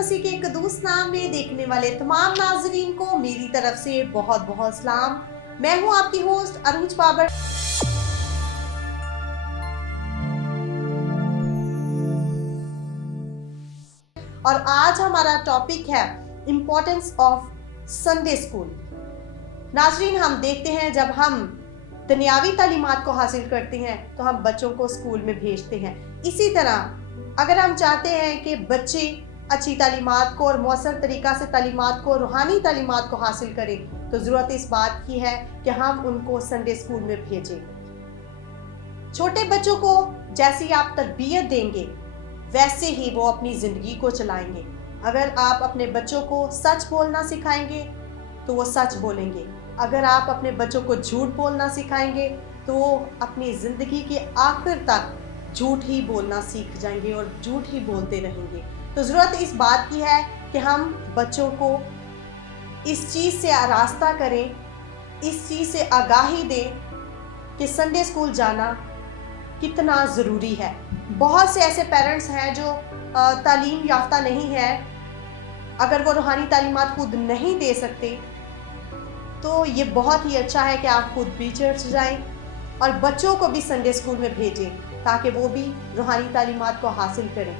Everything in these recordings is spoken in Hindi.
मसीह के कदूस नाम में देखने वाले तमाम नाजरीन को मेरी तरफ से बहुत बहुत सलाम। मैं हूं आपकी होस्ट अरूज बाबर। और आज हमारा टॉपिक है इम्पोर्टेंस ऑफ संडे स्कूल। नाजरीन, हम देखते हैं जब हम दुनियावी तालीमात को हासिल करते हैं तो हम बच्चों को स्कूल में भेजते हैं। इसी तरह अगर हम चाहते हैं कि बच्चे अच्छी तालीमात को और मौसर तरीक़ा से तालीमात को, रूहानी तालीमात को हासिल करें, तो ज़रूरत इस बात की है कि हम उनको संडे स्कूल में भेजें। छोटे बच्चों को जैसी आप तरबियत देंगे वैसे ही वो अपनी ज़िंदगी को चलाएंगे। अगर आप अपने बच्चों को सच बोलना सिखाएंगे तो वो सच बोलेंगे। अगर आप अपने बच्चों को झूठ बोलना सिखाएंगे तो वो अपनी ज़िंदगी के आखिर तक झूठ ही बोलना सीख जाएंगे और झूठ ही बोलते रहेंगे। तो ज़रूरत इस बात की है कि हम बच्चों को इस चीज़ से आरास्ता करें, इस चीज़ से आगाही दें कि संडे स्कूल जाना कितना ज़रूरी है। बहुत से ऐसे पेरेंट्स हैं जो तालीम याफ्ता नहीं है। अगर वो रूहानी तालीमात खुद नहीं दे सकते तो ये बहुत ही अच्छा है कि आप खुद भी चर्च जाएं और बच्चों को भी संडे स्कूल में भेजें ताकि वो भी रूहानी तालीमात को हासिल करें।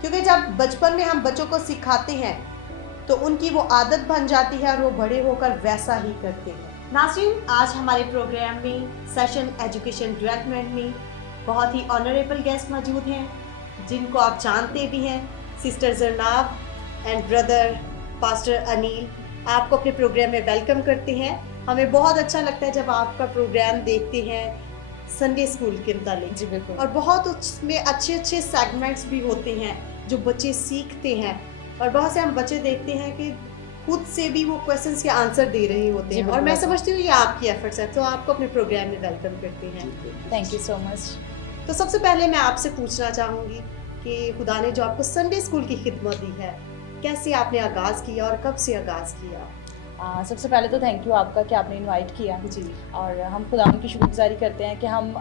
क्योंकि जब बचपन में हम बच्चों को सिखाते हैं तो उनकी वो आदत बन जाती है और वो बड़े होकर वैसा ही करते हैं। नाज़रीन, आज हमारे प्रोग्राम में सेशन एजुकेशन डिपार्टमेंट में बहुत ही ऑनरेबल गेस्ट मौजूद हैं जिनको आप जानते भी हैं, sister जरनाब and brother pastor Anil. आपको अपने प्रोग्राम में वेलकम करते हैं। हमें बहुत अच्छा लगता है जब आपका प्रोग्राम देखते हैं संडे स्कूल के मुतालिक। जी बिल्कुल। और बहुत उसमें अच्छे अच्छे सेगमेंट्स भी होते हैं जो बच्चे सीखते हैं और बहुत से हम बच्चे देखते हैं कि खुद से भी वो क्वेश्चंस के आंसर दे रहे होते हैं और मैं समझती हूँ ये आपकी एफर्ट्स है। तो आपको अपने प्रोग्राम में वेलकम करते हैं। Thank you so much. तो सबसे पहले मैं आपसे पूछना चाहूँगी कि खुदा ने जो आपको संडे स्कूल की खिदमत दी है, कैसे आपने आगाज़ किया और कब से आगाज़ किया? सबसे पहले तो थैंक यू आपका कि आपने इनवाइट किया जी। और हम खुदा की शुक्रगुजारी करते हैं कि हम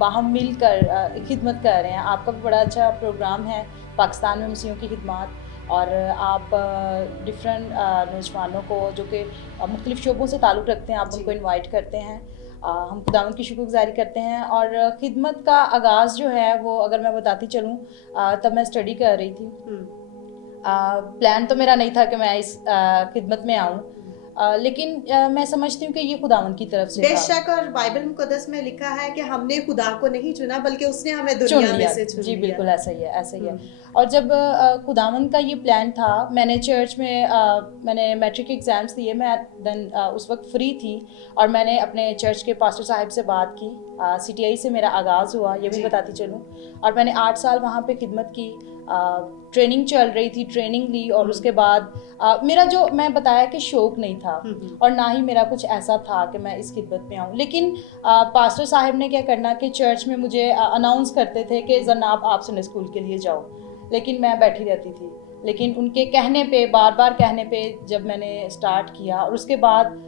बाहम मिलकर खिदमत कर रहे हैं। आपका भी बड़ा अच्छा प्रोग्राम है पाकिस्तान में मसीहों की खिदमत, और आप डिफरेंट नौजवानों को जो कि मुख्तलिफ शोबों से ताल्लुक़ रखते हैं, आप उनको इनवाइट करते हैं। हम खुदावंद की शुक्रगुजारी करते हैं। और खिदमत का आगाज़ जो है वो अगर मैं बताती चलूँ, तब मैं स्टडी कर रही थी। प्लान तो मेरा नहीं था कि मैं इस खिदमत में आऊँ, लेकिन मैं समझती हूँ कि ये खुदावंद की तरफ से बेशक। और बाइबल मुकद्दस में लिखा है कि हमने खुदा को नहीं चुना बल्कि उसने हमें दुनिया में से चुन लिया। जी बिल्कुल, ऐसा ही है, ऐसा ही है। और जब खुदावंद का ये प्लान था, मैंने चर्च में मैंने मैट्रिक एग्ज़ाम्स दिए। मैं उस वक्त फ्री थी और मैंने अपने चर्च के पास्टर साहब से बात की। CTI से मेरा आगाज़ हुआ, ये भी बताती चलूँ। और मैंने 8 साल वहाँ पे खिदमत की। ट्रेनिंग चल रही थी, ट्रेनिंग ली। और उसके बाद मेरा जो मैं बताया कि शौक़ नहीं था और ना ही मेरा कुछ ऐसा था कि मैं इस खिदमत में आऊँ। लेकिन पास्टर साहब ने क्या करना कि चर्च में मुझे अनाउंस करते थे कि जनाब आप संडे स्कूल के लिए जाओ, लेकिन मैं बैठी रहती थी। लेकिन उनके कहने पे, बार बार कहने पे जब मैंने स्टार्ट किया, और उसके बाद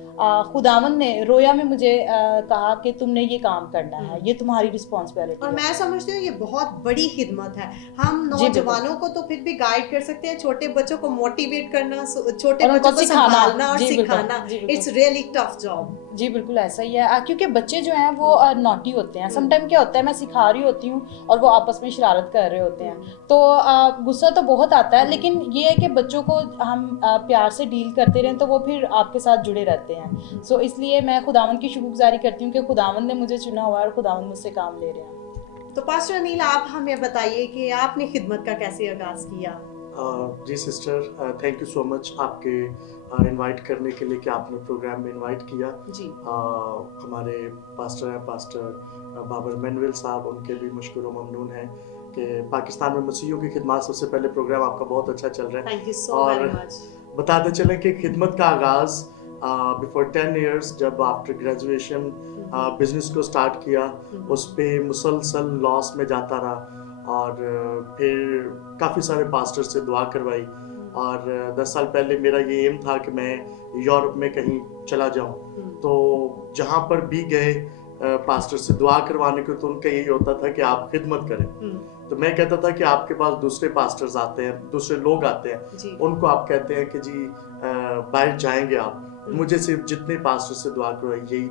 खुदावंद ने रोया में मुझे कहा कि तुमने ये काम करना है, ये तुम्हारी रिस्पॉन्सिबिलिटी है। और मैं समझती हूँ ये बहुत बड़ी खिदमत है। हम नौजवानों को तो फिर भी गाइड कर सकते हैं, छोटे बच्चों को मोटिवेट करना, छोटे बच्चों को संभालना और सिखाना, इट्स रियली टफ जॉब। जी बिल्कुल, ऐसा ही है। क्योंकि बच्चे जो हैं वो नॉटी होते हैं। समटाइम क्या होता है, मैं सिखा रही होती हूँ और वो आपस में शरारत कर रहे होते हैं, तो गुस्सा तो बहुत आता है। लेकिन ये है कि बच्चों को हम प्यार से डील करते रहें तो वो फिर आपके साथ जुड़े रहते हैं। सो इसलिए मैं खुदावंद की शुक्रगुजारी करती हूँ कि खुदावंद ने मुझे चुना हुआ है और खुदावंद मुझसे काम ले रहे हैं। तो पास्टर अनिल, आप हमें बताइए कि आपने खिदमत का कैसे आगाज़ किया? जी sister, thank you so much आपके इनवाइट करने के लिए कि आपने प्रोग्राम में इनवाइट किया जी। हमारे पास्टर हैं पास्टर बाबर मैनुअल साहब, उनके भी मशकूर व ममनून हैं कि पाकिस्तान में मसीहों की खिदमत। सबसे पहले प्रोग्राम आपका बहुत अच्छा चल रहा है। Thank you so very much. बताते चले कि खिदमत का आगाज़ बिफोर 10 years जब आफ्टर ग्रेजुएशन बिजनेस को स्टार्ट किया, उस पर मुसलसल लॉस में जाता रहा। और फिर काफ़ी सारे पास्टर से दुआ करवाई। और 10 साल पहले मेरा ये एम था कि मैं यूरोप में कहीं चला जाऊं। तो जहाँ पर भी गए पास्टर से दुआ करवाने को, तो उनका यही होता था कि आप खिदमत करें। तो मैं कहता था कि आपके पास दूसरे पास्टर्स आते हैं, दूसरे लोग आते हैं, जी। उनको आप कहते हैं कि जी बाहर जाएंगे आप, मुझे सिर्फ जितने पास्टर से दुआ करो यही।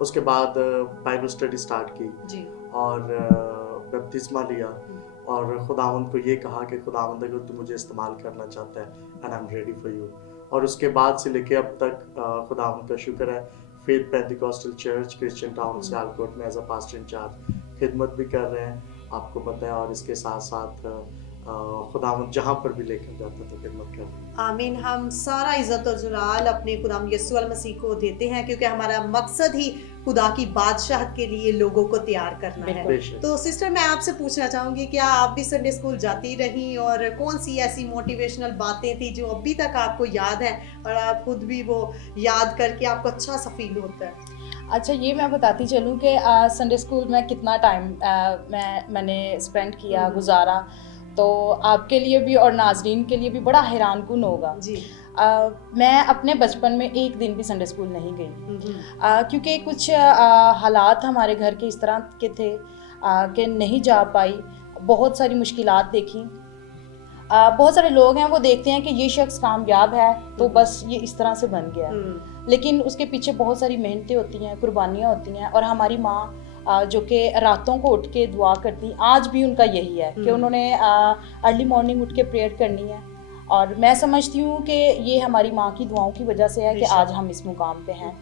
उसके बाद बाइबल स्टडी स्टार्ट की जी। और बपतिस्मा लिया और खुदावंद को ये कहा कि खुदावंद अगर तू मुझे इस्तेमाल करना चाहता है and I am ready for you. और उसके बाद से लेके अब तक खुदावंद का शुक्र है, faith Pentecostal church Christian town Sialkot में एज अ पास्टर इंचार्ज खिदमत भी कर रहे हैं, आपको पता है। और इसके साथ साथ खुदावंद जहाँ पर भी लेकर जाता है तो खिदमत कर रहे हैं। आमीन। हम सारा इज्जत और जलाल अपने खुदाम यीशु मसीह को देते हैं, क्योंकि हमारा मकसद ही खुदा की बादशाहत के लिए लोगों को तैयार करना है। बेशक। तो सिस्टर, मैं आपसे पूछना चाहूंगी, क्या आप भी संडे स्कूल जाती रहीं और कौन सी ऐसी मोटिवेशनल बातें थी जो अभी तक आपको याद है और आप खुद भी वो याद करके आपको अच्छा सा फील होता है? अच्छा, ये मैं बताती चलूँ कि संडे स्कूल में कितना टाइम मैंने स्पेंड किया, गुजारा, तो आपके लिए भी और नाजरीन के लिए भी बड़ा हैरानकुन होगा जी। मैं अपने बचपन में एक दिन भी संडे स्कूल नहीं गई, क्योंकि कुछ हालात हमारे घर के इस तरह के थे कि नहीं जा पाई। बहुत सारी मुश्किलात देखी। बहुत सारे लोग हैं वो देखते हैं कि ये शख्स कामयाब है तो बस ये इस तरह से बन गया, लेकिन उसके पीछे बहुत सारी मेहनतें होती हैं, कुर्बानियाँ होती हैं। और हमारी माँ जो कि रातों को उठ के दुआ करती, आज भी उनका यही है कि उन्होंने अर्ली मॉर्निंग उठ के प्रेयर करनी है। और मैं समझती हूँ कि ये हमारी माँ की दुआओं की वजह से है कि आज हम इस मुकाम पे हैं।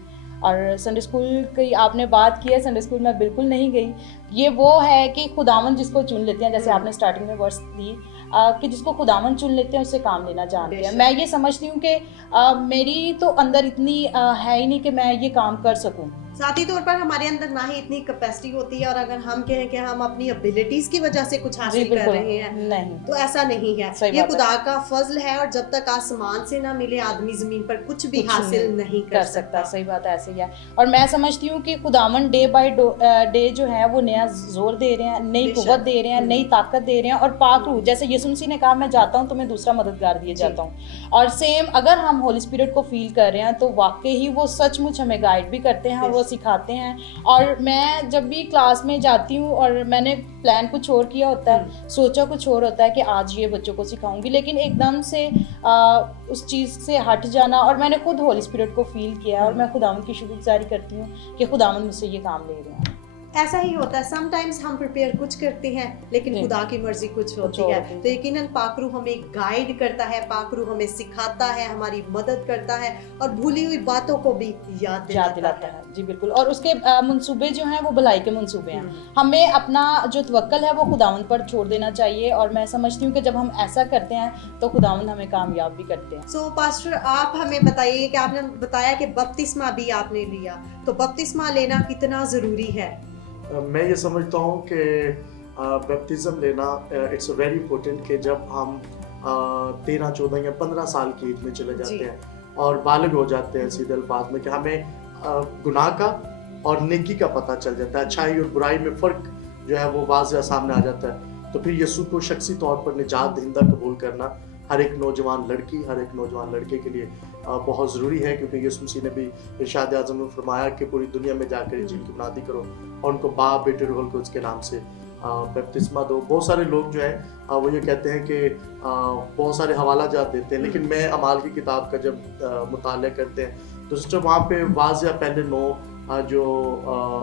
और संडे स्कूल की आपने बात की है, संडे स्कूल में बिल्कुल नहीं गई। ये वो है कि खुदावन जिसको चुन लेते हैं, जैसे आपने स्टार्टिंग में वर्ड्स दी कि जिसको खुदावन चुन लेते हैं उससे काम लेना जानते हैं। मैं ये समझती हूँ कि मेरी तो अंदर इतनी है ही नहीं कि मैं ये काम कर सकूँ। साथी तौर पर हमारे अंदर ना ही इतनी कैपेसिटी होती है, और अगर हम कहें कि हम अपनी एबिलिटीज की वजह से कुछ हासिल कर रहे हैं, नहीं, तो ऐसा नहीं है। ये खुदा का फजल है, और जब तक आसमान से ना मिले आदमी जमीन पर कुछ भी हासिल नहीं कर सकता। सही बात है, ऐसे ही है। और मैं समझती हूँ कि खुदावन डे बाय डे जो है वो नया जोर दे रहे हैं, नई कुव्वत दे रहे हैं, नई ताकत दे रहे हैं। और पाक रूह, जैसे यीशु मसीह ने कहा मैं जाता हूँ तो मैं दूसरा मददगार दिए जाता हूँ, और सेम अगर हम होली स्पिरिट को फील कर रहे हैं तो वाकई ही वो सचमुच हमें गाइड भी करते हैं और वो सिखाते हैं। और मैं जब भी क्लास में जाती हूँ और मैंने प्लान कुछ और किया होता है, सोचा कुछ और होता है कि आज ये बच्चों को सिखाऊंगी, लेकिन एकदम से उस चीज़ से हट जाना, और मैंने खुद होली स्पिरिट को फील किया और मैं खुदावंद की शुक्रगुजारी करती हूँ कि खुदावंद मुझसे ये काम ले रहे हैं। ऐसा ही होता है, समटाइम्स हम प्रिपेयर कुछ करते हैं लेकिन खुदा की मर्जी कुछ होती है। तो यकीनन पाकरू हमें गाइड करता है, पाकरू हमें सिखाता है, हमारी मदद करता है और भूली हुई बातों को भी याद दिलाता है। जी बिल्कुल। और उसके मंसूबे जो हैं वो भलाई के मंसूबे हैं। हमें अपना जो तवक्कल है वो खुदावंद पर छोड़ देना चाहिए, और मैं समझती हूँ कि जब हम ऐसा करते हैं तो खुदावंद हमें कामयाब भी करते हैं। सो पास्टर, आप हमें बताइए कि आपने बताया कि बपतिस्मा भी आपने लिया, तो बपतिस्मा लेना कितना जरूरी है? मैं ये समझता हूँ कि बैप्टिज्म लेना इट्स वेरी इंपॉर्टेंट, कि जब हम 13, 14 या 15 साल की एज में चले जाते हैं और बालिग हो जाते हैं, सीधे अल्फाज में, कि हमें गुनाह का और नेकी का पता चल जाता है, अच्छाई और बुराई में फ़र्क जो है वो वाज़ेह सामने आ जाता है। तो फिर यीशु को शख्सी तौर पर निजात दहिंदा कबूल करना हर एक नौजवान लड़की, हर एक नौजवान लड़के के लिए बहुत ज़रूरी है, क्योंकि यीशु मसीह ने भी इरशाद आज़म में फरमाया कि पूरी दुनिया में जाकर इंजील की मुनादी करो और उनको बाप, बेटे, रूह को उसके नाम से बपतिस्मा दो। बहुत सारे लोग जो है वो ये कहते हैं कि बहुत सारे हवाला जात देते हैं, लेकिन मैं अमाल की किताब का जब मुताला करते हैं तो सिस्टर वहाँ पे वाज़ेह पहले 9 जो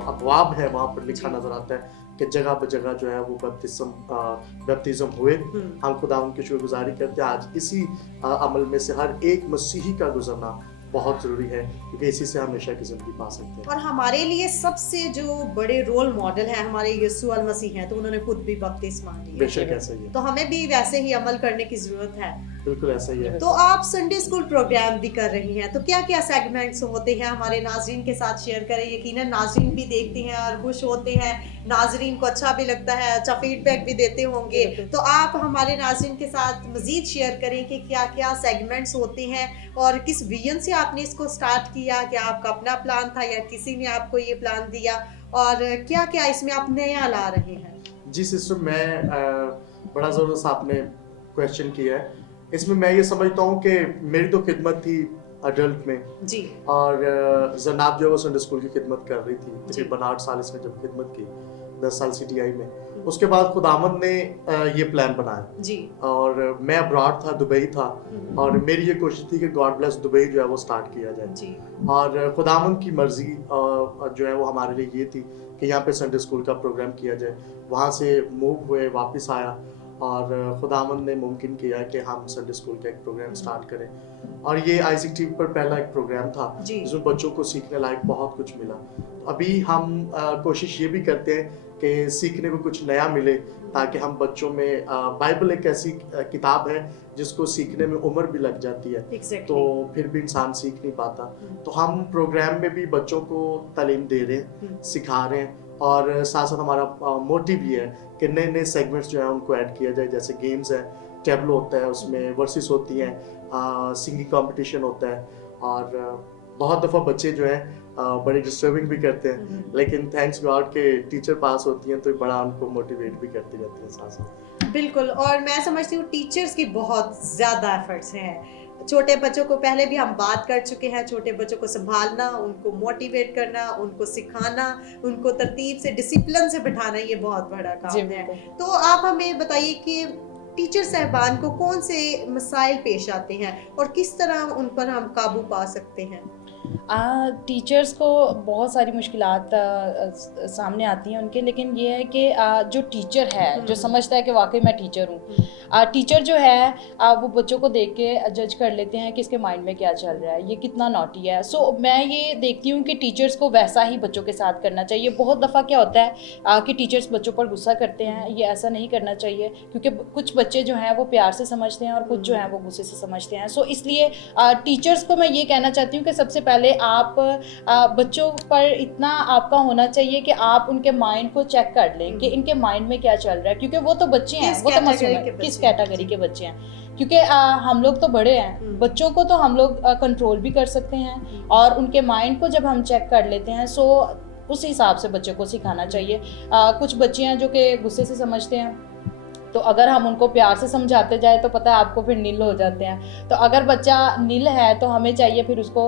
अबवाब है वहाँ पर लिखा नज़र आता है कि जगह ब जगह जो है वो बपतिस्म हुए। हम खुदा उनकी शुक्रगुजारी करते हैं। आज इसी अमल में से हर एक मसीही का गुजरना बहुत ज़रूरी है, क्योंकि इसी से हमेशा की ज़िंदगी पा सकते हैं। और हमारे लिए सबसे जो बड़े रोल मॉडल हैं हमारे यीशु अल मसीह हैं, तो उन्होंने खुद भी बपतिस्मा लिया। बेशक ऐसा ही है, तो हमें भी वैसे ही अमल करने की ज़रूरत है। बिल्कुल ऐसा ही है। तो आप संडे स्कूल प्रोग्राम भी कर रही हैं, तो क्या क्या सेगमेंट्स होते हैं हमारे नाजरीन के साथ शेयर करें। यकीनन नाजरीन भी देखते हैं और खुश होते हैं, नाजरीन को अच्छा भी लगता है, अच्छा फीडबैक भी देते होंगे। तो आप हमारे नाजरीन के साथ मजीद शेयर करें कि क्या क्या सेगमेंट्स होते हैं और किस विजन से आपने इसको स्टार्ट किया, क्या आपका अपना प्लान था या किसी ने आपको ये प्लान दिया, और क्या क्या इसमें आप नया ला रहे हैं। जी सिस्टर, मैं बड़ा ज़बरदस्त आपने क्वेश्चन किया है। इसमें मैं ये समझता हूँ कि मेरी तो खिदमत थी अडल्ट में जी, और जनाब जो वो संडे स्कूल की खिदमत कर रही थी, तकरीबन 8 साल इसने जब खिदमत की, 10 साल CTI में। उसके बाद खुदावंद ने ये प्लान बनाया जी। और मैं अब्रॉड था, दुबई था, और मेरी ये कोशिश थी कि गॉड ब्लेस दुबई जो है वो स्टार्ट किया जाए जी। और खुदावंद की मर्जी जो है वो हमारे लिए ये थी कि यहाँ पे संडे स्कूल का प्रोग्राम किया जाए। वहाँ से मूव हुए, वापस आया और खुदावंद ने मुमकिन किया कि हम संडे स्कूल का एक प्रोग्राम स्टार्ट करें और ये आइजैक टीवी पर पहला एक प्रोग्राम था जिसमें बच्चों को सीखने लायक बहुत कुछ मिला। अभी हम कोशिश ये भी करते हैं कि सीखने को कुछ नया मिले ताकि हम बच्चों में बाइबल एक ऐसी किताब है जिसको सीखने में उम्र भी लग जाती है तो फिर भी इंसान सीख नहीं पाता। तो हम प्रोग्राम में भी बच्चों को तालीम दे रहे हैं, सिखा रहे हैं और साथ साथ हमारा मोटिव ये है कि नए नए सेगमेंट्स जो है उनको ऐड किया जाए। जैसे गेम्स है, टेबलो होता है, उसमें वर्सेस होती हैं, सिंगिंग कंपटीशन होता है और बहुत दफ़ा बच्चे जो है बड़े डिस्टर्बिंग भी करते हैं, लेकिन थैंक्स गॉड के टीचर पास होती हैं तो बड़ा उनको मोटिवेट भी करती रहती हैं साथ साथ। बिल्कुल, और मैं समझती हूँ टीचर्स की बहुत ज़्यादा एफर्ट्स हैं। छोटे बच्चों को पहले भी हम बात कर चुके हैं, छोटे बच्चों को संभालना, उनको मोटिवेट करना, उनको सिखाना, उनको तरतीब से, डिसिप्लिन से बिठाना, ये बहुत बड़ा काम है। तो आप हमें बताइए कि टीचर साहबान को कौन से मसाइल पेश आते हैं और किस तरह उन पर हम काबू पा सकते हैं? टीचर्स को बहुत सारी मुश्किलात सामने आती हैं उनके, लेकिन ये है कि जो टीचर है जो समझता है कि वाकई मैं टीचर हूँ, टीचर जो है वो बच्चों को देख के जज कर लेते हैं कि इसके माइंड में क्या चल रहा है, ये कितना नॉटी है। सो मैं ये देखती हूँ कि टीचर्स को वैसा ही बच्चों के साथ करना चाहिए। बहुत दफ़ा क्या होता है कि टीचर्स बच्चों पर गुस्सा करते हैं, ये ऐसा नहीं करना चाहिए क्योंकि कुछ बच्चे जो हैं वो प्यार से समझते हैं और कुछ जो हैं वो गुस्से से समझते हैं। सो इसलिए टीचर्स को मैं ये कहना चाहती हूँ कि सबसे पहले आप बच्चों पर इतना आपका होना चाहिए कि आप उनके माइंड को चेक कर लें कि इनके माइंड में क्या चल रहा है, क्योंकि वो तो बच्चे हैं, वो तो मासूम किस कैटेगरी के बच्चे हैं। क्योंकि हम लोग तो बड़े हैं, बच्चों को तो हम लोग कंट्रोल भी कर सकते हैं और उनके माइंड को जब हम चेक कर लेते हैं सो उस हिसाब से बच्चों को सिखाना चाहिए। कुछ बच्चे हैं जो कि गुस्से से समझते हैं, तो अगर हम उनको प्यार से समझाते जाए तो पता है आपको फिर नील हो जाते हैं। तो अगर बच्चा नील है तो हमें चाहिए फिर उसको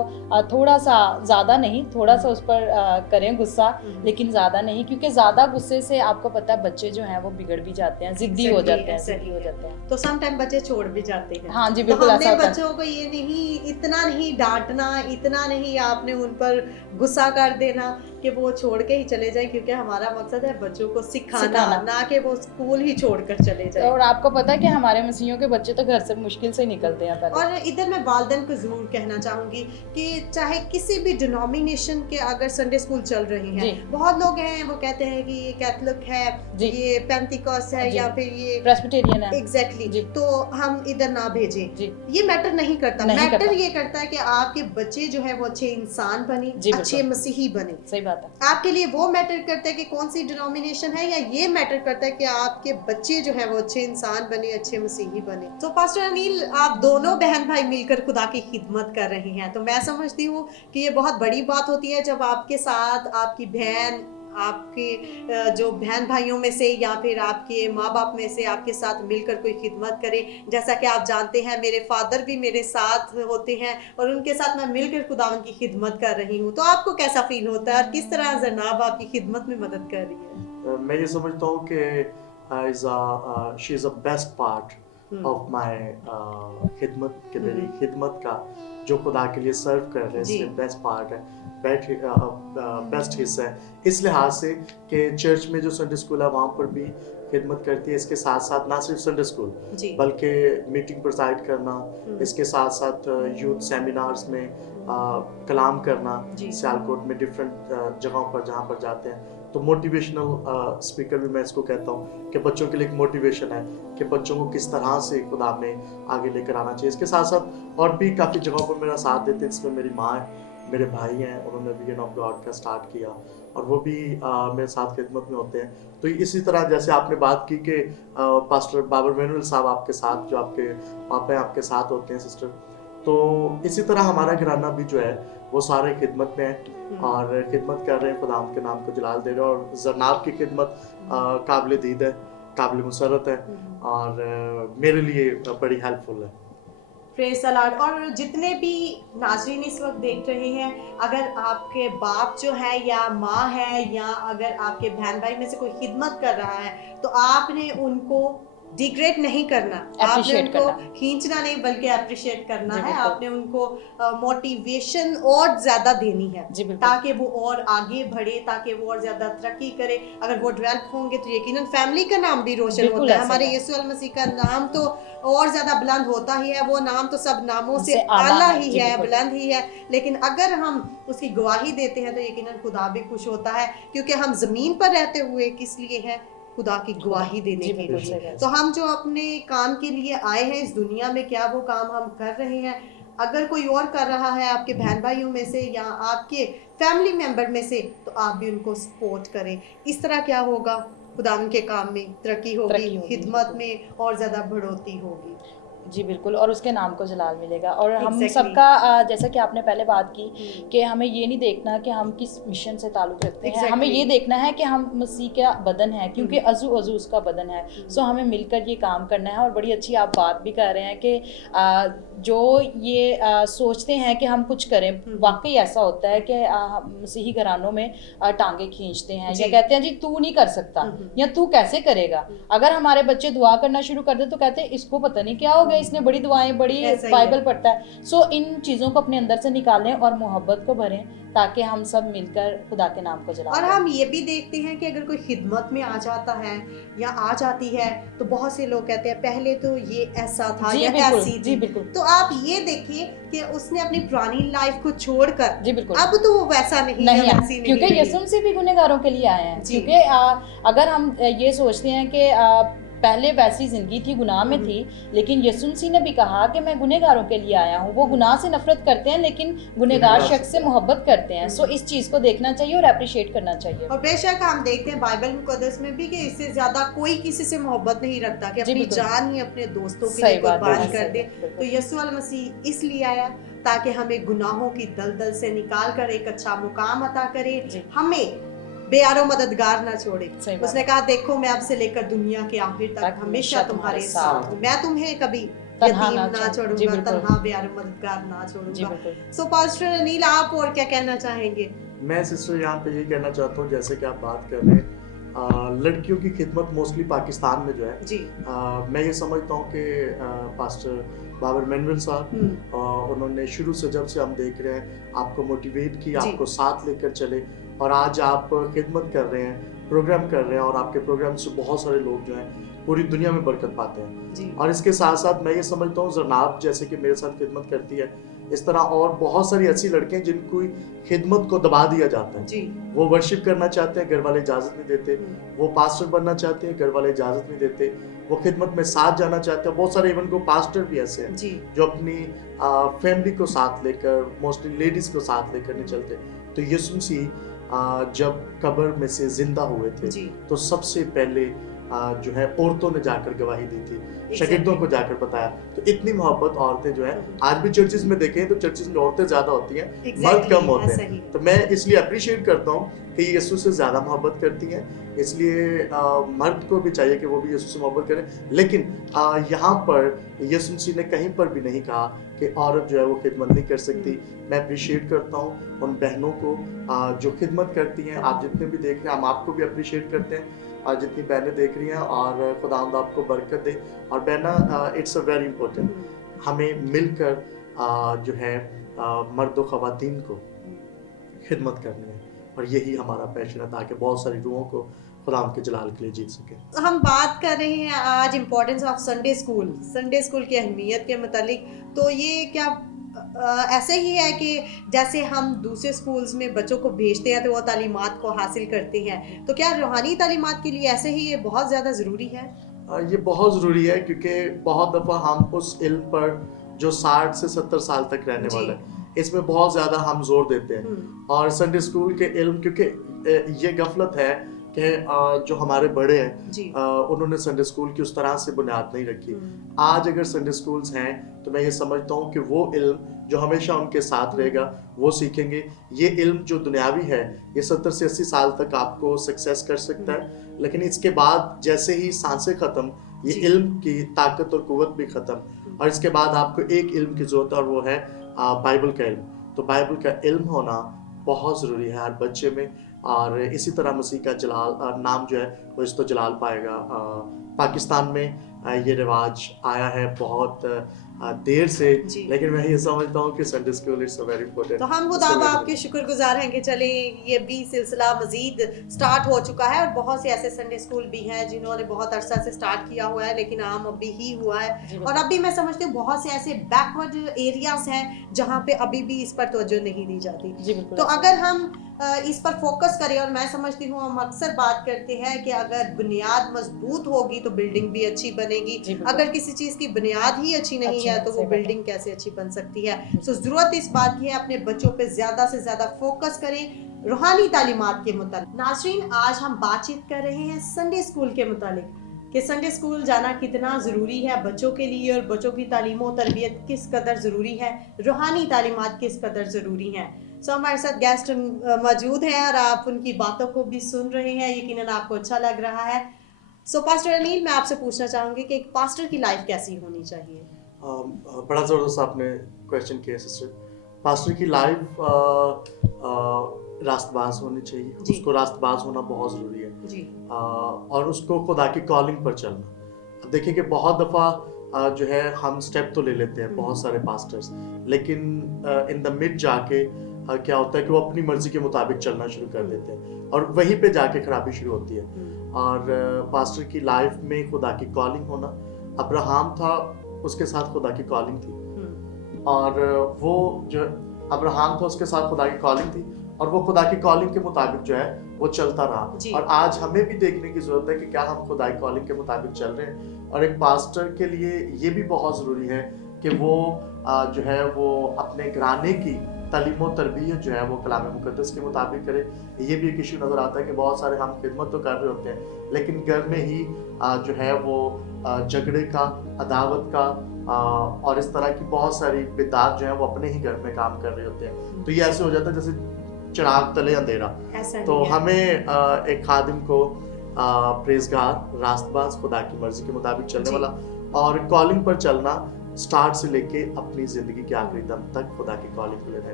थोड़ा सा, ज़्यादा नहीं, थोड़ा सा उस पर करें गुस्सा, लेकिन ज़्यादा नहीं, क्योंकि ज़्यादा गुस्से से आपको पता है बच्चे जो हैं वो बिगड़ भी जाते हैं, ज़िद्दी हो जाते हैं, ज़िद्दी हो जाते हैं। तो सम टाइम बच्चे छोड़ भी जाते हैं। हाँ जी, बिल्कुल ऐसा होता है। बच्चों को ये नहीं, इतना नहीं डांटना, इतना नहीं आपने उन पर गुस्सा कर देना कि वो छोड़ के ही चले जाए, क्योंकि हमारा मकसद है बच्चों को सिखाना, ना कि वो स्कूल ही छोड़कर चले जाए। और आपको पता है कि हमारे मसीहियों के बच्चे तो घर से मुश्किल से निकलते हैं पहले। और इधर मैं वालिदैन को जरूर कहना चाहूंगी कि चाहे किसी भी डिनोमिनेशन के अगर संडे स्कूल चल रही हैं, बहुत लोग हैं वो कहते हैं कि ये कैथलिक है, ये पेंटिकॉस्ट है या फिर ये प्रेस्बिटेरियन है, एग्जैक्टली, तो हम इधर ना भेजें। ये मैटर नहीं करता, मैटर ये करता है कि आपके बच्चे जो है वो अच्छे इंसान बने, अच्छे मसीही बने। सही बात है। आपके लिए वो मैटर करता है कि कौन सी डिनोमिनेशन है, या ये मैटर करता है कि आपके बच्चे जो है वो अच्छे इंसान बने, अच्छे मसीही बने। तो पास्टर अनिल, आप दोनों बहन भाई मिलकर खुदा की खिदमत कर रहे हैं, तो मैं समझती हूँ कि ये बहुत बड़ी बात होती है जब आपके साथ आपकी बहन, आपके जो बहन भाइयों में से या फिर आपके माँ बाप में से आपके साथ मिलकर कोई खिदमत करे। जैसा कि आप जानते हैं मेरे फादर भी मेरे साथ होते हैं और उनके साथ मैं मिलकर खुदावन की खिदमत कर रही हूँ। तो आपको कैसा फील होता है और किस तरह जनाब आपकी खिदमत में मदद कर रही है? मैं ये समझता हूँ कि she is a best part of my खिदमत के, मेरी खिदमत का जो खुदा के लिए सर्व कर रहे हैं, इसलिए बेस्ट पार्ट है, बेस्ट हिस्सा है इस लिहाज से कि चर्च में जो संडे स्कूल है वहाँ पर भी खिदमत करती है। इसके साथ साथ ना सिर्फ संडे स्कूल बल्कि मीटिंग प्रोसाइड करना, इसके साथ साथ यूथ सेमिनार्स में कलाम करना, सियालकोट में डिफरेंट जगहों पर जहाँ पर जाते हैं, तो मोटिवेशनल स्पीकर भी मैं इसको कहता हूँ कि बच्चों के लिए एक मोटिवेशन है कि बच्चों को किस तरह से खुदा में आगे लेकर आना चाहिए। इसके साथ साथ और भी काफ़ी जगहों पर मेरा साथ देते हैं, जिसमें मेरी माँ है, मेरे भाई हैं, उन्होंने विजन ऑफ गॉड का स्टार्ट किया और वो भी मेरे साथ खिदमत में होते हैं। तो इसी तरह जैसे आपने बात की कि पास्टर बाबर मैनुअल साहब आपके साथ, जो आपके पापा हैं, आपके साथ होते हैं सिस्टर, तो इसी तरह हमारा घराना भी जो है वो सारे खिदमत में है और खिदमत कर रहे हैं, खुदा के नाम को जलाल दे रहे हैं। और जरनाब की खिदमत काबिल दीद है, काबिल मुसरत है और मेरे लिए बड़ी हेल्पफुल है। Praise the Lord. और जितने भी नाज़रीन इस वक्त देख रहे हैं, अगर आपके बाप जो है या माँ है या अगर आपके बहन भाई में से कोई खिदमत कर रहा है, तो आपने उनको डिग्रेड नहीं करना, आपने उनको खींचना नहीं बल्कि अप्रिशिएट करना है। आपने उनको मोटिवेशन और ज्यादा देनी है ताकि वो और आगे बढ़े, ताकि वो और ज्यादा तरक्की करे। अगर वो डेवलप होंगे तो यकीनन फैमिली का नाम भी रोशन होता है। हमारे यीशु मसीह का नाम तो और ज्यादा बुलंद होता ही है, वो नाम तो सब नामों से आला ही है, बुलंद ही है। लेकिन अगर हम उसकी गवाही देते हैं तो यकीनन खुदा भी खुश होता है, क्योंकि हम जमीन पर रहते हुए किस लिए हैं? खुदा की गवाही देने के लिए। तो हम जो अपने काम के लिए आए हैं इस दुनिया में, क्या वो काम हम कर रहे हैं? अगर कोई और कर रहा है आपके बहन भाइयों में से या आपके फैमिली मेंबर में से, तो आप भी उनको सपोर्ट करें। इस तरह क्या होगा? खुदा के काम में तरक्की होगी, खिदमत में और ज़्यादा बढ़ोतरी होगी। जी बिल्कुल, और उसके नाम को जलाल मिलेगा। और हम सबका जैसा कि आपने पहले बात की कि हमें ये नहीं देखना कि हम किस मिशन से ताल्लुक़ रखते हैं, हमें ये देखना है कि हम मसीह का बदन है, क्योंकि अज़ू उसका बदन है। सो हमें मिलकर ये काम करना है। और बड़ी अच्छी आप बात भी कर रहे हैं कि जो ये सोचते हैं कि हम कुछ करें, वाकई ऐसा होता है कि मसीही घरानों में टांगे खींचते हैं या कहते हैं जी तू नहीं कर सकता या तू कैसे करेगा। अगर हमारे बच्चे दुआ करना शुरू कर दे तो कहते हैं इसको पता नहीं क्या हो गया, इसने बड़ी दुआएं, बड़ी बाइबल पढ़ता है। सो इन चीज़ों को अपने अंदर से निकालें और मोहब्बत को भरें, ताकि हम सब मिलकर खुदा के नाम को जलाएं। और हम ये भी देखते हैं कि अगर कोई खिदमत में आ जाता है या आ जाती है तो बहुत से लोग कहते हैं पहले तो ये ऐसा था या ऐसी थी। तो आप ये देखिए कि उसने अपनी पुरानी लाइफ को छोड़कर जी बिल्कुल अब तो वो वैसा नहीं है, क्योंकि यीशु मसीह भी गुनहगारों के लिए आए हैं। क्योंकि अगर हम ये सोचते हैं कि पहले वैसी जिंदगी थी, गुनाह में थी, लेकिन यीशु मसीह ने भी कहा कि मैं गुनहगारों के लिए आया हूँ। वो गुनाह से नफरत करते हैं लेकिन गुनहगार शख्स से मोहब्बत करते हैं। सो इस चीज को देखना चाहिए और अप्रिशिएट करना चाहिए। और बेशक हम देखते हैं बाइबल मुकद्दस में भी कि इससे ज्यादा कोई किसी से मोहब्बत नहीं रखता कि अपनी जान ही अपने दोस्तों के लिए कुर्बान कर दे। तो यीशु मसीह इसलिए आया ताकि हमें गुनाहों की दलदल से निकाल कर एक अच्छा मुकाम अता करे, हमें बेयारो मददगार ना छोड़े। उसने कहा देखो मैं अब से लेकर दुनिया के आखिर तक हमेशा तुम्हारे साथ हूँ, मैं तुम्हें कभी यतीम ना छोड़ूंगा, तन्हा बेयारो मददगार ना छोड़ूंगा। सो पास्टर अनिल, आप और क्या कहना चाहेंगे? मैं सिस्टर यहाँ पे ये कहना चाहता हूँ, जैसे कि आप बात कर रहे हैं लड़कियों की खिदमत मोस्टली पाकिस्तान में जो है जी। मैं ये समझता हूँ कि पास्टर बाबर मैनुअल साहब उन्होंने शुरू से, जब से हम देख रहे हैं, आपको मोटिवेट किया, आपको साथ लेकर चले और आज आप खिदमत कर रहे हैं, प्रोग्राम कर रहे हैं और आपके प्रोग्राम से बहुत सारे लोग जो हैं पूरी दुनिया में बरकत पाते हैं। और इसके साथ साथ मैं ये समझता हूँ जरनाब जैसे कि मेरे साथ खिदमत करती है, इस तरह और बहुत सारी ऐसी लड़कियां जिनको खिदमत को दबा दिया जाता है। वो वर्शिप करना चाहते हैं, घर वाले इजाजत नहीं देते। वो पास्टर बनना चाहते हैं, घर वाले इजाजत नहीं देते। वो खिदमत में साथ जाना चाहते हैं। बहुत सारे इवन को पास्टर भी ऐसे हैं जो अपनी फैमिली को साथ लेकर, मोस्टली लेडीज को साथ लेकर नहीं चलते। तो यीशु मसीह जब कब्र में से जिंदा हुए थे तो सबसे पहले जो है औरतों ने जाकर गवाही दी थी, शागिर्दों को जाकर बताया। तो इतनी मोहब्बत औरतें जो है आज भी चर्चिस में देखें तो चर्चिस में औरतें ज्यादा होती हैं, मर्द कम होते हैं। तो मैं इसलिए अप्रिशिएट करता हूँ कि यीशु से ज्यादा मोहब्बत करती हैं, इसलिए मर्द को भी चाहिए कि वो भी यीशु से मोहब्बत करें। लेकिन यहाँ पर यीशु मसीह ने कहीं पर भी नहीं कहा कि औरत जो है वो खिदमत नहीं कर सकती। मैं अप्रिशिएट करता हूँ उन बहनों को जो खिदमत करती हैं। आप जितने भी देख रहे हैं, हम आपको भी अप्रिशिएट करते हैं और जितनी बहनें देख रही हैं, और खुदावंद आपको बरकत दे। और बहना, इट्स अ वेरी इंपॉर्टेंट, हमें मिलकर जो है मर्द व ख़वातीन को खिदमत करनी है और यही हमारा पैशन है ताकि बहुत सारी रूहों को खुदाम के जलाल के लिए जीत सके। हम बात कर रहे हैं आज इम्पोर्टेंस ऑफ संडे स्कूल की अहमियत के मतलब। तो ये क्या ऐसे ही है कि जैसे हम दूसरे स्कूल्स में बच्चों को भेजते हैं तो वो तालीमात को हासिल करते हैं, तो क्या रूहानी तालीमात के लिए ऐसे ही ये बहुत ज़्यादा ज़रूरी है? ये बहुत ज़रूरी है क्योंकि बहुत दफ़ा हम उस इल्म पर जो 60 से 70 साल तक रहने वाला है, इसमें बहुत ज़्यादा हम जोर देते हैं। और संडे स्कूल के इल्म, क्योंकि ये गफलत है कि जो हमारे बड़े हैं उन्होंने संडे स्कूल की उस तरह से बुनियाद नहीं रखी। आज अगर संडे स्कूल्स हैं तो मैं ये समझता हूँ कि वो इल्म जो हमेशा उनके साथ रहेगा वो सीखेंगे। ये इल्म जो दुनियावी है ये 70 से 80 साल तक आपको सक्सेस कर सकता है, लेकिन इसके बाद जैसे ही सांसें ख़त्म, ये जी। इल्म की ताकत और कुव्वत भी ख़त्म। और इसके बाद आपको एक इल्म की ज़रूरत है, और वो है बाइबल का इल्म। तो बाइबल का इल्म होना बहुत ज़रूरी है हर बच्चे में। और इसी तरह मसीह का जलाल नाम जो है वो इस तो जलाल पाएगा। पाकिस्तान में ये रिवाज आया है बहुत देर से, जी। लेकिन मैं ये समझता हूँ कि Sunday school it's very important. तो हम खुदा आपके शुक्रगुजार हैं कि चले ये भी सिलसिला मजीद स्टार्ट हो चुका है, और बहुत से ऐसे संडे स्कूल भी हैं जिन्होंने बहुत अरसा से स्टार्ट किया हुआ है, लेकिन आम अभी ही हुआ है। और अभी मैं समझती हूँ बहुत से ऐसे बैकवर्ड एरियाज हैं जहाँ पे अभी भी इस पर तवज्जो नहीं दी जाती। तो अगर हम इस पर फोकस करें, और मैं समझती हूँ हम अक्सर बात करते हैं कि अगर बुनियाद मजबूत होगी तो बिल्डिंग भी अच्छी बनेगी। अगर किसी चीज़ की बुनियाद ही अच्छी नहीं है तो वो बिल्डिंग कैसे अच्छी बन सकती है। तो ज़रूरत इस बात की है अपने बच्चों पे ज़्यादा से ज़्यादा फोकस करें रूहानी तालीमात के मुतालिक। नाज़रीन, आज हम बातचीत कर रहे हैं संडे स्कूल के मुतालिक कि संडे स्कूल जाना कितना ज़रूरी है बच्चों के लिए, और बच्चों की तालीम और तरबियत किस कदर ज़रूरी है, रूहानी तालीमात किस कदर ज़रूरी हैं। सो हमारे साथ गेस्ट मौजूद हैं और आप उनकी बातों को भी सुन रहे हैं, यकीनन आपको अच्छा लग रहा है। सो पास्टर अनिल, मैं आपसे पूछना चाहूँगी कि एक पास्टर की लाइफ कैसी होनी चाहिए? बड़ा ज़बरदस्त आपने क्वेश्चन किया सिस्टर। पास्टर की लाइफ रास्तबाज होनी चाहिए, उसको रास्तबाज होना बहुत ज़रूरी है जी। और उसको खुदा की कॉलिंग पर चलना। अब देखिए कि बहुत दफ़ा जो है हम स्टेप तो ले लेते हैं बहुत सारे पास्टर्स, लेकिन इन द मिड जाके क्या होता है कि वो अपनी मर्जी के मुताबिक चलना शुरू कर देते हैं, और वहीं पे जाके खराबी शुरू होती है। और पास्टर की लाइफ में खुदा की कॉलिंग होना, अब्राहम था, उसके साथ खुदा की कॉलिंग थी, और वो जो अब्राहम था उसके साथ खुदा की कॉलिंग थी, और वो खुदा की कॉलिंग के मुताबिक जो है वो चलता रहा। और आज हमें भी देखने की जरूरत है कि क्या हम खुदा की कॉलिंग के मुताबिक चल रहे हैं। और एक पास्टर के लिए ये भी बहुत ज़रूरी है कि वो जो है वो अपने घराने की तालीम और तरबियत जो है वो कलाम मुक़द्दस के मुताबिक करे। ये भी एक इशू नज़र आता है कि बहुत सारे हम खिदमत तो कर रहे होते हैं, लेकिन घर में ही जो है वो झगड़े का, अदावत का और इस तरह की बहुत सारी बिदात जो है वो अपने ही घर में काम कर रहे होते हैं। तो ये ऐसे हो जाता है जैसे चिराग तले अंधेरा। तो हमें एक खादिम को प्रेज़गार, रास्तबाज, खुदा की मर्जी के मुताबिक चलने वाला और कॉलिंग पर चलना, स्टार्ट से लेके अपनी जिंदगी के आखिरी दम तक खुदा की कॉलिंग को लेना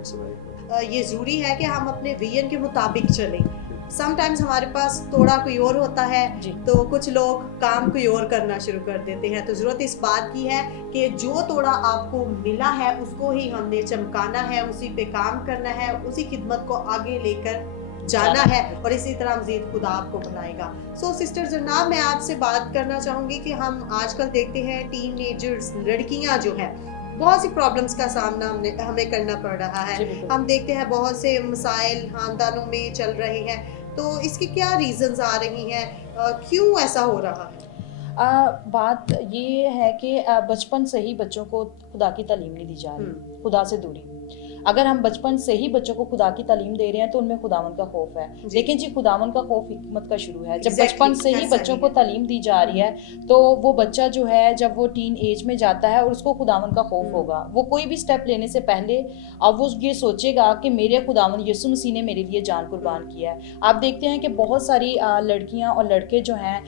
है। ये जरूरी है कि हम अपने विजन के मुताबिक चलें। समटाइम्स हमारे पास थोड़ा कोई और होता है तो कुछ लोग काम कोई और करना शुरू कर देते हैं। तो ज़रूरत इस बात की है कि जो थोड़ा आपको मिला है उसको ही हमने चमकाना है, उसी पे काम करना है, उसी खिदमत को आगे लेकर जाना है, और इसी तरह मज़ीद खुदा आपको बनाएगा। सो सिस्टर जनाब, मैं आपसे बात करना चाहूँगी कि हम आजकल देखते हैं टीनेजर्स, लड़कियाँ जो हैं, बहुत सी प्रॉब्लम्स का सामना हमें करना पड़ रहा है। हम देखते हैं बहुत से मसाइल खानदानों में चल रहे हैं, तो इसकी क्या रीजंस आ रही हैं, क्यों ऐसा हो रहा है? बात ये है कि बचपन से ही बच्चों को खुदा की तालीम नहीं दी जा रही, खुदा से दूरी। अगर हम बचपन से ही बच्चों को खुदा की तालीम दे रहे हैं तो उनमें खुदावन का खौफ है, लेकिन जी खुदावन का खौफ हिकमत का शुरू है। जब बचपन से ही बच्चों को तालीम दी जा रही है तो वो बच्चा जो है जब वो टीन एज में जाता है और उसको खुदावन का खौफ होगा, वो कोई भी स्टेप लेने से पहले अब वो ये सोचेगा कि मेरे खुदावन यीशु मसीह ने मेरे लिए जान कुर्बान किया है। आप देखते हैं कि बहुत सारी लड़कियां और लड़के जो हैं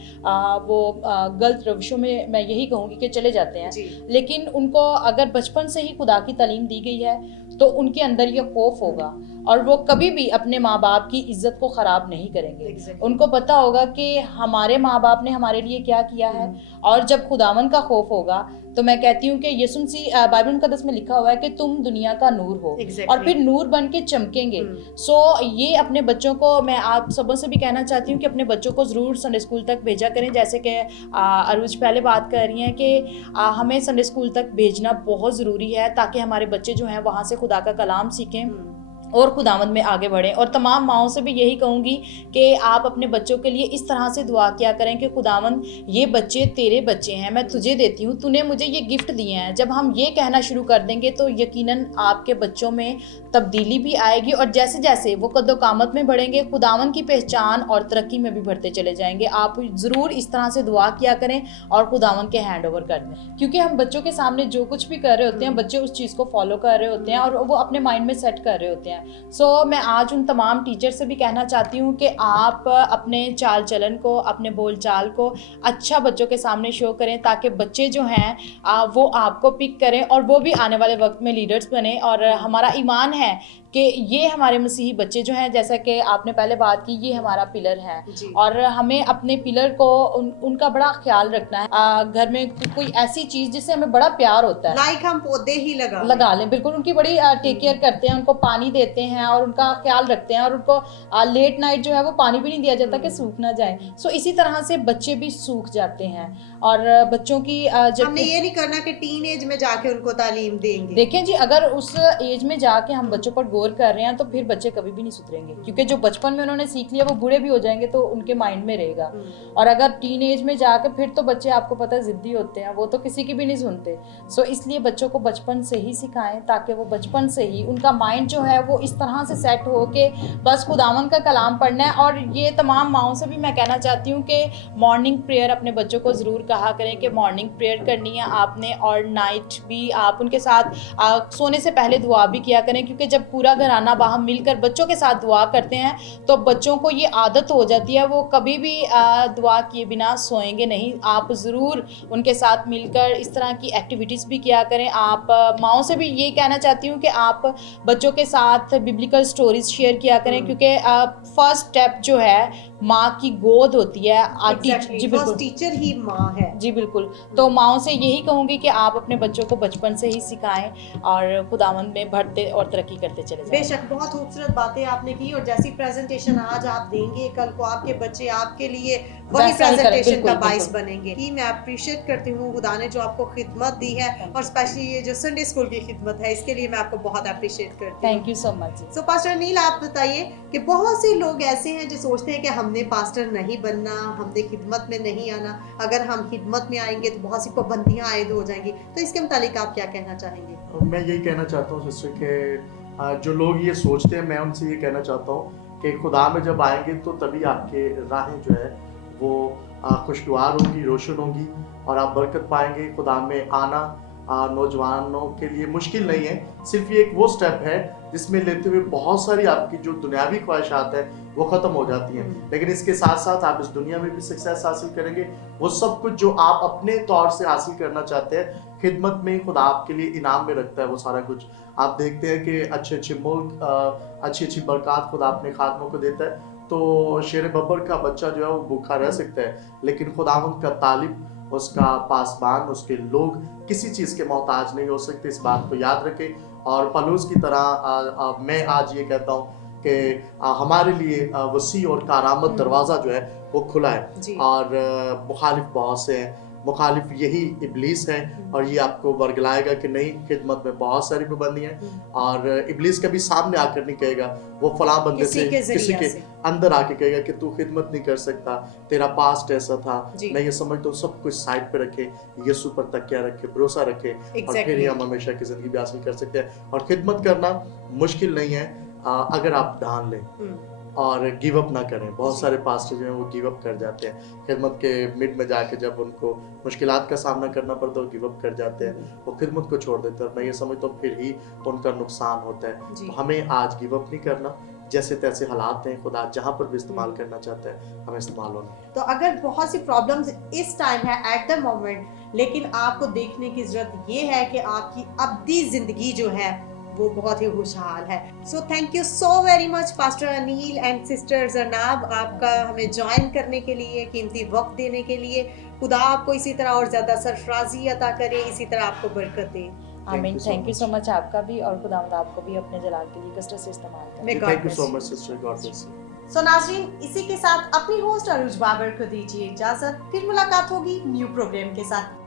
वो गलत रविशों में, मैं यही कहूँगी कि चले जाते हैं, लेकिन उनको अगर बचपन से ही खुदा की तालीम दी गई है तो उनके अंदर ये खौफ होगा और वो कभी भी अपने माँ बाप की इज्जत को ख़राब नहीं करेंगे। उनको पता होगा कि हमारे माँ बाप ने हमारे लिए क्या किया है। और जब खुदावन का खौफ होगा तो मैं कहती हूँ कि यीशु मसीह बाइबल मुक़द्दस में लिखा हुआ है कि तुम दुनिया का नूर हो और फिर नूर बन के चमकेंगे। सो ये अपने बच्चों को, मैं आप सबों से भी कहना चाहती हूँ कि अपने बच्चों को ज़रूर संडे स्कूल तक भेजा करें। जैसे कि अरुज पहले बात कर रही हैं कि हमें संडे स्कूल तक भेजना बहुत ज़रूरी है ताकि हमारे बच्चे जो हैं वहाँ से खुदा का कलाम सीखें और खुदावंद में आगे बढ़ें। और तमाम माओं से भी यही कहूँगी कि आप अपने बच्चों के लिए इस तरह से दुआ किया करें कि खुदावंद ये बच्चे तेरे बच्चे हैं, मैं तुझे देती हूँ, तूने मुझे ये गिफ्ट दिए हैं। जब हम ये कहना शुरू कर देंगे तो यकीनन आपके बच्चों में तब्दीली भी आएगी और जैसे जैसे वो कद्दो-कामत में बढ़ेंगे खुदावंद की पहचान और तरक्की में भी बढ़ते चले जाएंगे। आप ज़रूर इस तरह से दुआ किया करें और खुदावंद के हैंड ओवर कर दें, क्योंकि हम बच्चों के सामने जो कुछ भी कर रहे होते हैं बच्चे उस चीज़ को फॉलो कर रहे होते हैं और वो अपने माइंड में सेट कर रहे होते हैं। हैं। सो मैं आज उन तमाम टीचर से भी कहना चाहती हूँ कि आप अपने चाल चलन को, अपने बोल चाल को अच्छा बच्चों के सामने शो करें, ताकि बच्चे जो हैं वो आपको पिक करें और वो भी आने वाले वक्त में लीडर्स बने। और हमारा ईमान है कि ये हमारे मसीही बच्चे जो हैं, जैसा कि आपने पहले बात की, ये हमारा पिलर है और हमें अपने पिलर को उनका बड़ा ख्याल रखना है। घर में कोई ऐसी चीज़ जिससे हमें बड़ा प्यार होता है, लाइक हम पौधे ही लगा लें, बिल्कुल उनकी बड़ी टेक केयर करते हैं, उनको पानी देते हैं और उनका ख्याल रखते हैं, और उनको लेट नाइट जो है वो पानी भी नहीं दिया जाता कि सूख ना जाए। सो इसी तरह से बच्चे भी सूख जाते हैं। और बच्चों की जब हमने ये नहीं करना कि टीन एज में जाके उनको तालीम देंगे। देखें जी, अगर उस एज में जाके हम बच्चों पर गौर कर रहे हैं तो फिर बच्चे कभी भी नहीं सुधरेंगे, क्योंकि जो बचपन में उन्होंने सीख लिया वो बूढ़े भी हो जाएंगे तो उनके माइंड में रहेगा। और अगर टीन एज में जाके फिर तो बच्चे, आपको पता है, जिद्दी होते हैं, वो तो किसी की भी नहीं सुनते। सो इसलिए बच्चों को बचपन से ही सिखाएं, ताकि वो बचपन से ही उनका माइंड जो है वो इस तरह से सेट हो के बस खुदावन का कलाम पढ़ना है। और ये तमाम माओं से भी मैं कहना चाहती हूँ कि मॉर्निंग प्रेयर अपने बच्चों को ज़रूर कहा करें कि मॉर्निंग प्रेयर करनी है आपने, और नाइट भी आप उनके साथ सोने से पहले दुआ भी किया करें, क्योंकि जब पूरा घराना बाहर मिलकर बच्चों के साथ दुआ करते हैं तो बच्चों को ये आदत हो जाती है, वो कभी भी दुआ किए बिना सोएंगे नहीं। आप ज़रूर उनके साथ मिलकर इस तरह की एक्टिविटीज़ भी किया करें। आप माओं से भी ये कहना चाहती हूँ कि आप बच्चों के साथ बिब्लिकल स्टोरीज शेयर किया करें, क्योंकि फर्स्ट स्टेप जो है माँ की गोद होती है। जी बिल्कुल, टीचर ही माँ है। जी बिल्कुल। तो माओं से यही कहूँगी कि आप अपने बच्चों को बचपन से ही सिखाएं और खुदावंद में बढ़ते और तरक्की करते चले जाएं। बेशक, बहुत खूबसूरत बातें आपने की, और जैसी प्रेजेंटेशन आज आप देंगे, कल को आपके बच्चे आपके लिए वही प्रेजेंटेशन का बाइस बनेंगे। कि मैं अप्रिशिएट करती हूँ खुदा ने जो आपको खिदमत दी है, और स्पेशली ये जो संडे स्कूल की खिदमत है, इसके लिए मैं आपको बहुत अप्रिशिएट करती हूँ। Thank you so much. So pastor Anil, आप बताइए कि बहुत से लोग ऐसे हैं जो सोचते हैं कि हमने पास्टर नहीं बनना, हमने खिदमत में नहीं आना, अगर हम खिदमत में आएंगे तो बहुत सी पाबंदियां आयद हो जाएंगी। तो इसके मुतालिक आप क्या कहना चाहेंगे? मैं यही कहना चाहता हूँ सिस्टर कि जो लोग ये सोचते हैं, मैं उनसे ये कहना चाहता हूँ कि खुदा में जब आएंगे तो तभी आपके राहें जो है वो खुशगवार होंगी, रोशन होंगी, और आप बरकत पाएंगे। खुदा में आना नौजवानों के लिए मुश्किल नहीं है, सिर्फ ये एक वो स्टेप है जिसमें लेते हुए बहुत सारी आपकी जो दुनियावी ख्वाहिशात है वो ख़त्म हो जाती हैं। लेकिन इसके साथ साथ आप इस दुनिया में भी सक्सेस हासिल करेंगे। वो सब कुछ जो आप अपने तौर से हासिल करना चाहते हैं, खिदमत में खुदा आपके लिए इनाम में रखता है वो सारा कुछ। आप देखते हैं कि अच्छे अच्छे मुल्क, अच्छी अच्छी बरकत खुदा अपने खादमों को देता है। तो शेर बब्बर का बच्चा जो है वो भूखा रह सकता है, लेकिन खुदावंद का तालिब, उसका पासबान, उसके लोग किसी चीज़ के मोहताज नहीं हो सकते। इस बात को याद रखें। और पलूस की तरह मैं आज ये कहता हूँ कि हमारे लिए वसी और कारामद दरवाज़ा जो है वो खुला है। और मुखालिफ बहुत से हैं, मुखालिफ यही इब्लीस है, और ये आपको वर्गलाएगा कि नहीं, खिदमत में बहुत सारी पाबंदियां हैं। और इब्लीस कभी सामने आकर नहीं कहेगा, वो फलां बंदे से किसी के अंदर आके कहेगा कि तू खिदमत नहीं कर सकता, तेरा पास्ट ऐसा था। मैं ये समझता हूँ सब कुछ साइड पे रखे, यीशु पर तकिया रखे, भरोसा रखे, और फिर ही हम हमेशा की जिंदगी भी हासिल कर सकते हैं। और खिदमत करना मुश्किल नहीं है अगर आप ठान लें और गिव अप ना करें। बहुत सारे पास्टर जो हैं वो गिव अप कर जाते हैं खिदमत के मिड में जाके, जब उनको मुश्किलात का सामना करना पड़ता है वो गिव अप कर जाते हैं, वो खिदमत को छोड़ देते हैं। मैं ये समझता हूँ फिर ही उनका नुकसान होता है। तो हमें आज गिव अप नहीं करना, जैसे तैसे हालात हैं, खुदा जहाँ पर भी इस्तेमाल करना चाहता है हमें इस्तेमाल होना। तो अगर बहुत सी प्रॉब्लम्स इस टाइम है एट द मोमेंट, लेकिन आपको देखने की जरूरत ये है कि आपकी अब्दी जिंदगी जो है वो बहुत ही खुशहाल है। So thank you so very much pastor Anil and sister Jarnab, आपका हमें ज्वाइन करने के लिए, कीमती वक्त देने के लिए। खुदा आपको इसी तरह और ज्यादा सरफराजी अता करे, इसी तरह आपको बरकत दे। आमीन। थैंक यू सो मच आपका भी, और खुदावंद आपको भी अपने जलाल के लिए कसरत से इस्तेमाल करें। Thank you so much sister, God bless you. So नाज़रीन, इसी के साथ अपनी होस्ट अरूज बाबर को दीजिए इजाजत। फिर मुलाकात होगी न्यू प्रोग्राम के साथ।